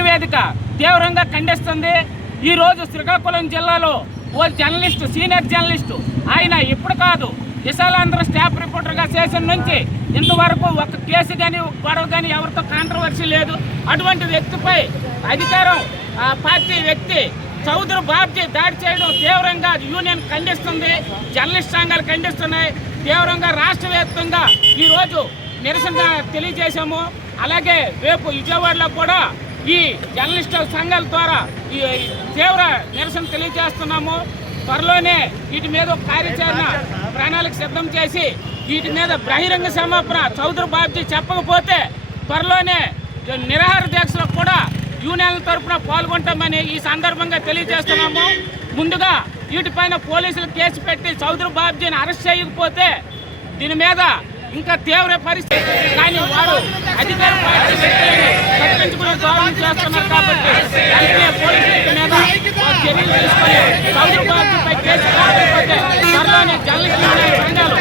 ఐక్యవేదిక తీవ్రంగా ఖండిస్తుంది. ఈరోజు శ్రీకాకుళం జిల్లాలో ఓ జర్నలిస్టు, సీనియర్ జర్నలిస్టు, ఆయన ఇప్పుడు కాదు విశాలాంధ్ర స్టాఫ్ రిపోర్టర్గా చేసిన నుంచి ఇంతవరకు ఒక కేసు కానీ గొడవ కానీ ఎవరితో కాంట్రవర్సీ లేదు. అటువంటి వ్యక్తిపై అధికారం పార్టీ వ్యక్తి చౌదరి బాబ్జీ దాడి చేయడం తీవ్రంగా యూనియన్ ఖండిస్తుంది, జర్నలిస్ట్ సంఘాలు ఖండిస్తున్నాయి. తీవ్రంగా రాష్ట్ర వ్యాప్తంగా ఈరోజు నిరసన తెలియజేశాము. అలాగే రేపు విజయవాడలో కూడా ఈ జర్నలిస్ట్ సంఘాల ద్వారా ఈ తీవ్ర నిరసన తెలియజేస్తున్నాము. త్వరలోనే వీటి మీద ఒక కార్యాచరణ ప్రణాళిక సిద్ధం చేసి వీటి మీద బహిరంగ క్షమాపణ చౌదరి బాబ్జీ చెప్పకపోతే త్వరలోనే నిరాహార దీక్షలో కూడా యూనియన్ల తరఫున పాల్గొంటామని ఈ సందర్భంగా తెలియజేస్తున్నాము. ముందుగా వీటిపైన పోలీసులు కేసు పెట్టి చౌదరి బాబ్జీని అరెస్ట్ చేయకపోతే దీని మీద ఇంకా తీవ్ర పరిస్థితి. కానీ వారు అధికార పార్టీ తప్పించుకునే ధోరణి చేస్తున్నారు కాబట్టి పోలీసుల మీద చర్యలు తీసుకొని చౌదరి బాబ్జీపై కేసు కాకపోతే త్వరలోనే జర్నలిస్ట్ సంఘాలు